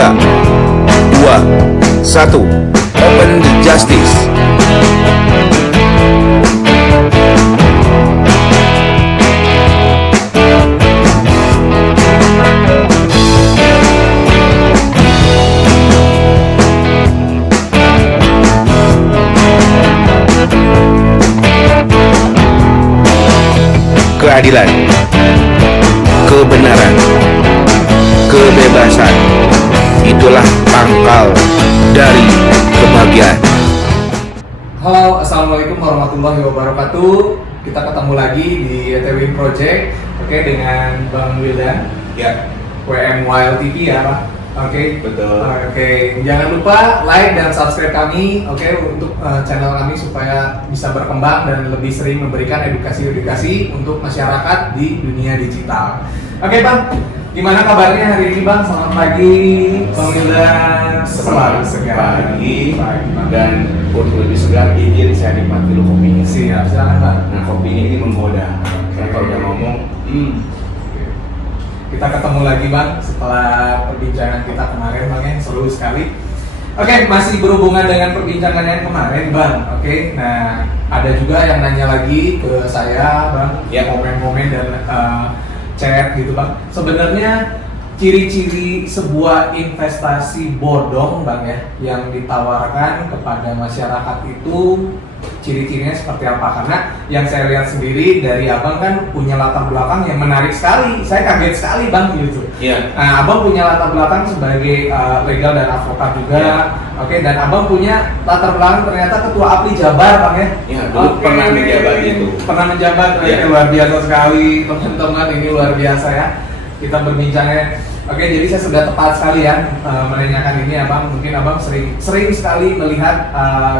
3, 2, 1. Open the justice. Keadilan, kebenaran, kebebasan, itulah pangkal dari kebahagiaan. Halo, assalamualaikum warahmatullahi wabarakatuh. Kita ketemu lagi di ETWin Project, oke, dengan Bang Wildan, Ya, WM Wild TV ya, Pak. Oke, betul. Oke, jangan lupa like dan subscribe kami, oke, untuk channel kami supaya bisa berkembang dan lebih sering memberikan edukasi-edukasi untuk masyarakat di dunia digital. Oke, Bang, gimana kabarnya hari ini, Bang? Selamat pagi, Bang Wildan. Selamat pagi, Bang. dan untuk lebih segar izin saya nikmati dulu kopinya. Siap, silakan, Bang. Nah, kopinya ini menggoda. Saya kalau udah ngomong, Kita ketemu lagi, Bang, setelah perbincangan kita kemarin, Bang, yang seru sekali. Oke, masih berhubungan dengan perbincangan yang kemarin, Bang. Oke, nah ada juga yang nanya lagi ke saya, Bang, Ya. komen-komen dan chat gitu, Bang. Sebenarnya ciri-ciri sebuah investasi bodong, Bang, ya, yang ditawarkan kepada masyarakat itu ciri-cirinya seperti apa? Karena yang saya lihat sendiri dari Abang kan punya latar belakang yang menarik sekali. Saya kaget sekali, Bang, gitu. Iya. Nah, Abang punya latar belakang sebagai legal dan advokat juga. Iya. Oke, dan Abang punya latar belakang ternyata ketua APLI Jabar, Bang, ya. Ya, dulu pernah menjabat itu. Pernah menjabat, Iya. luar biasa sekali, teman-teman, ini luar biasa ya. Kita berbincangnya. Oke, jadi saya sudah tepat sekali ya menanyakan ini, Abang. Mungkin Abang sering sekali melihat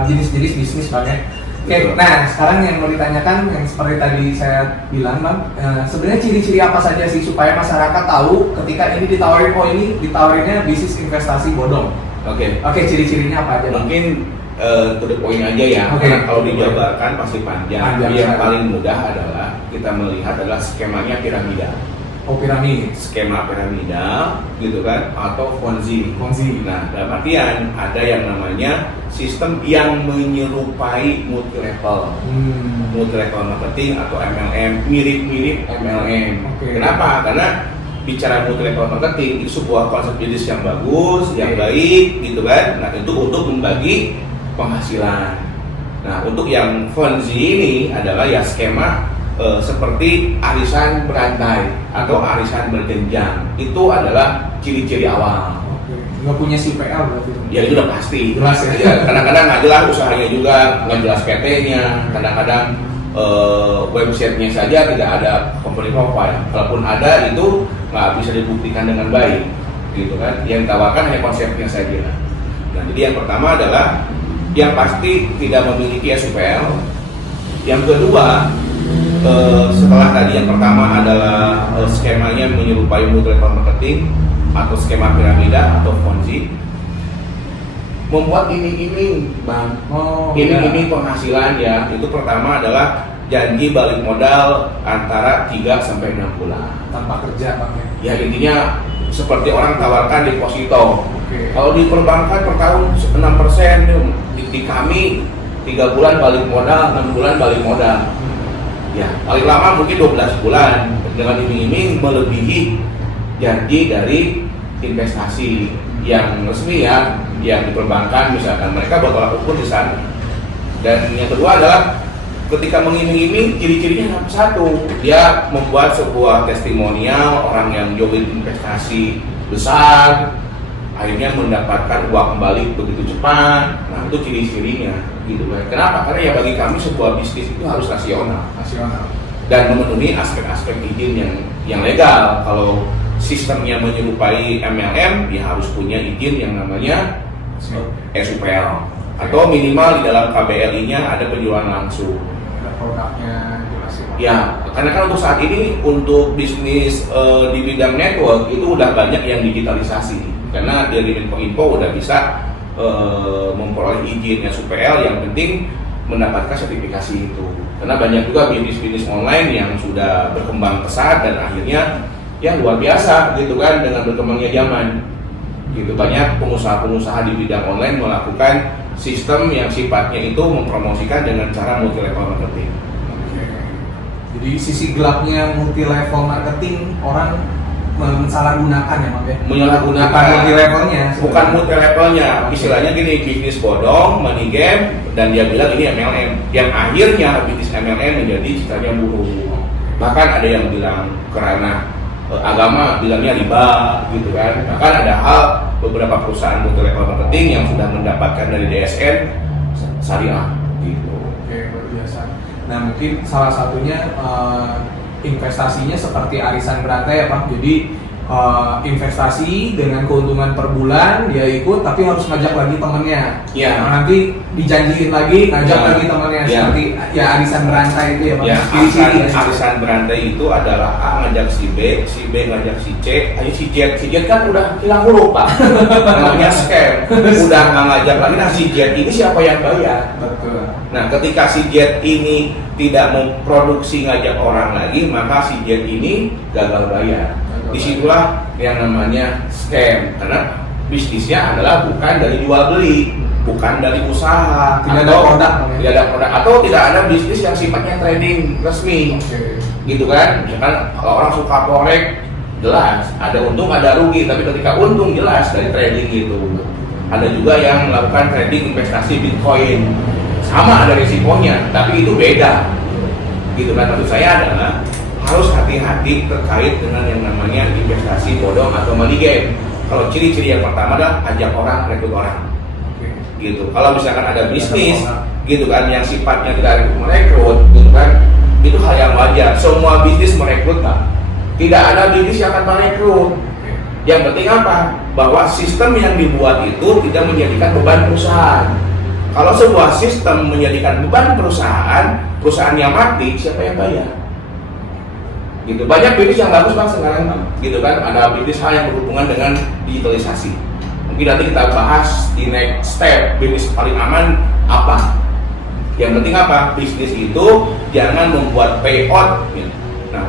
jenis-jenis bisnis, Bang, ya. Oke, Betul. nah sekarang yang mau ditanyakan yang seperti tadi saya bilang, Bang, sebenarnya ciri-ciri apa saja sih supaya masyarakat tahu ketika ini ditawarin, oh ini ditawarinnya bisnis investasi bodong. Oke. Oke, ciri-cirinya apa aja, Bang? Mungkin to the point aja ya, Oke. karena kalau dijabarkan pasti panjang. Panjang Tapi yang sekali. paling mudah adalah kita melihat adalah skemanya piramida. Oh, piramid. Skema piramida, gitu kan, atau Ponzi. Ponzi. Nah, dalam artian ada yang namanya sistem yang menyerupai multi level marketing atau MLM, mirip-mirip MLM. Oke. Kenapa? Karena bicara multi level marketing itu sebuah konsep bisnis yang bagus, yang Oke. baik, gitu kan. Nah, itu untuk membagi penghasilan. Nah, untuk yang Ponzi ini adalah ya skema seperti arisan berantai atau arisan berjenjang. Itu adalah ciri-ciri awal. Oke. Nggak punya CPL berarti. Ya itu udah pasti. Jelas ya. Ya, kadang-kadang nggak jelas usahanya juga, nggak jelas PT-nya. Kadang-kadang websitenya saja tidak ada company profile. Kalaupun ada itu nggak bisa dibuktikan dengan baik, gitu kan. Yang ditawarkan hanya konsepnya saja. Nah, jadi yang pertama adalah yang pasti tidak memiliki SUPL. Yang kedua, setelah tadi yang pertama adalah skemanya menyerupai multi level marketing atau skema piramida atau Ponzi, membuat iming-iming, Bang. Oh, Iming-iming penghasilan ya. Itu pertama adalah janji balik modal antara 3 sampai 6 bulan. tanpa kerja, Bang, ya. Ya intinya seperti orang tawarkan deposito. Oke. Kalau di perbankan per tahun 6%, di kami 3 bulan balik modal, 6 bulan balik modal. Ya, paling lama mungkin 12 bulan dengan iming-iming melebihi janji dari investasi yang resmi ya, yang diperbankan misalkan mereka bakal ukur di sana. Dan yang kedua adalah ketika mengiming-iming ciri-cirinya satu, dia membuat sebuah testimonial orang yang join investasi besar akhirnya mendapatkan uang kembali begitu cepat. Nah, itu ciri-cirinya gitu kan. Kenapa? Karena ya bagi kami sebuah bisnis itu harus rasional dan memenuhi aspek-aspek izin yang legal. Kalau sistemnya menyerupai MLM, ya harus punya izin yang namanya SUPL atau minimal di dalam KBLI-nya ada penjualan langsung. Ada produknya jelas ya, Bang. Ya, karena kan untuk saat ini untuk bisnis di bidang network itu udah banyak yang digitalisasi. Karena dari Menkominfo udah bisa memperoleh izin SUPL, yang penting mendapatkan sertifikasi itu. Karena banyak juga bisnis-bisnis online yang sudah berkembang pesat dan akhirnya ya luar biasa gitu kan dengan berkembangnya zaman. Gitu, banyak pengusaha-pengusaha di bidang online melakukan sistem yang sifatnya itu mempromosikan dengan cara multi level marketing. Oke. Jadi sisi gelapnya multi level marketing orang mensalahgunakan ya Bang ya. Menyalahgunakan Bukan multi levelnya. Bukan multi levelnya. Istilahnya gini, bisnis bodong, money game, dan dia bilang ini MLM. Yang akhirnya bisnis MLM menjadi citranya buruk. Bahkan ada yang bilang karena agama bilangnya riba gitu kan. Bahkan ada hal beberapa perusahaan multi level marketing yang sudah mendapatkan dari DSN syariah gitu. Oke, luar biasa. Nah mungkin salah satunya investasinya seperti arisan berantai ya Bang. Jadi investasi dengan keuntungan per bulan dia ikut, tapi harus ngajak lagi temennya. Iya. Nah, nanti dijanjiin lagi ngajak lagi temennya seperti ya arisan berantai itu ya Bang. Ya, Ciri-ciri ya. arisan berantai itu adalah A ngajak si B ngajak si C, ayo si Z kan udah hilang huruf Pak. Namanya scam. Udah nggak ngajak lagi, nah si Z ini siapa yang bayar? Betul. Nah, ketika si Z ini tidak memproduksi ngajak orang lagi, maka si Z ini gagal bayar. Disitulah yang namanya scam, karena bisnisnya adalah bukan dari jual beli, bukan dari usaha, Tidak ada produk, tidak ada produk, atau tidak ada bisnis yang sifatnya trading resmi. Oke. Gitu kan, misalkan kalau orang suka forex, jelas ada untung ada rugi, tapi ketika untung jelas dari trading itu. Ada juga yang melakukan trading investasi Bitcoin, sama ada risikonya, tapi itu beda. Gitu kan, maksud saya adalah harus hati-hati terkait dengan yang namanya investasi bodong atau money game. Kalau ciri-ciri yang pertama adalah ajak orang, rekrut orang. Gitu. Kalau misalkan ada bisnis, gitu kan, yang sifatnya tidak merekrut, gitu kan, itu hal yang wajar. Semua bisnis merekrut Pak. Tidak ada bisnis yang akan merekrut. Yang penting apa? Bahwa sistem yang dibuat itu tidak menjadikan beban perusahaan. Kalau sebuah sistem menjadikan beban perusahaannya mati, siapa yang bayar? Gitu. Banyak bisnis yang bagus Bang sekarang, gitu kan, ada bisnis hal yang berhubungan dengan digitalisasi. Mungkin nanti kita bahas di next step, bisnis paling aman apa. Yang penting apa? Bisnis itu jangan membuat payout. Nah,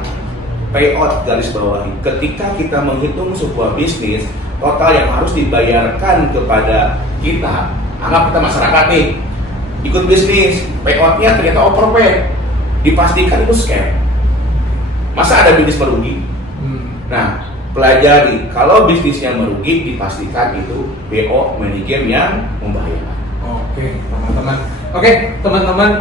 payout garis bawahi. Ketika kita menghitung sebuah bisnis, total yang harus dibayarkan kepada kita, anggap kita masyarakat nih, ikut bisnis, payoutnya ternyata overpay, dipastikan itu scam. Masa ada bisnis merugi? Nah, pelajari, kalau bisnisnya merugi dipastikan itu BO money game yang membahayakan. Oke, teman-teman. Oke, teman-teman,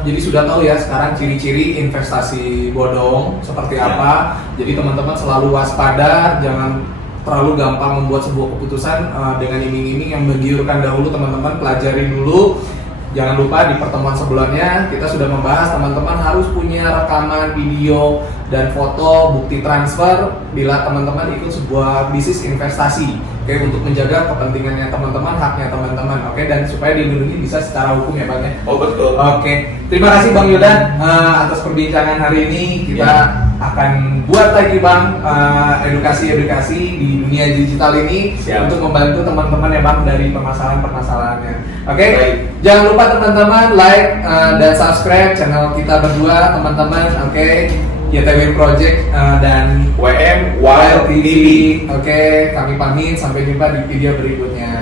jadi sudah tahu ya sekarang ciri-ciri investasi bodong seperti apa. Jadi teman-teman selalu waspada, jangan terlalu gampang membuat sebuah keputusan dengan iming-iming yang menggiurkan dahulu. Teman-teman pelajari dulu. Jangan lupa di pertemuan sebelumnya kita sudah membahas teman-teman harus punya rekaman video dan foto bukti transfer bila teman-teman ikut sebuah bisnis investasi. Oke, untuk menjaga kepentingannya teman-teman, haknya teman-teman. Oke, dan supaya dilindungi bisa secara hukum ya Bang ya. Oh betul. Oke, terima kasih Bang Yudan atas perbincangan hari ini. Kita akan buat lagi Bang edukasi-edukasi di dunia digital ini. Siap. Untuk membantu teman-teman ya Bang dari permasalahan-permasalahannya. Oke, Baik. jangan lupa teman-teman like dan subscribe channel kita berdua teman-teman. Oke, YTW Project dan WM Wild Wild TV. TV. Oke, kami pamit sampai jumpa di video berikutnya.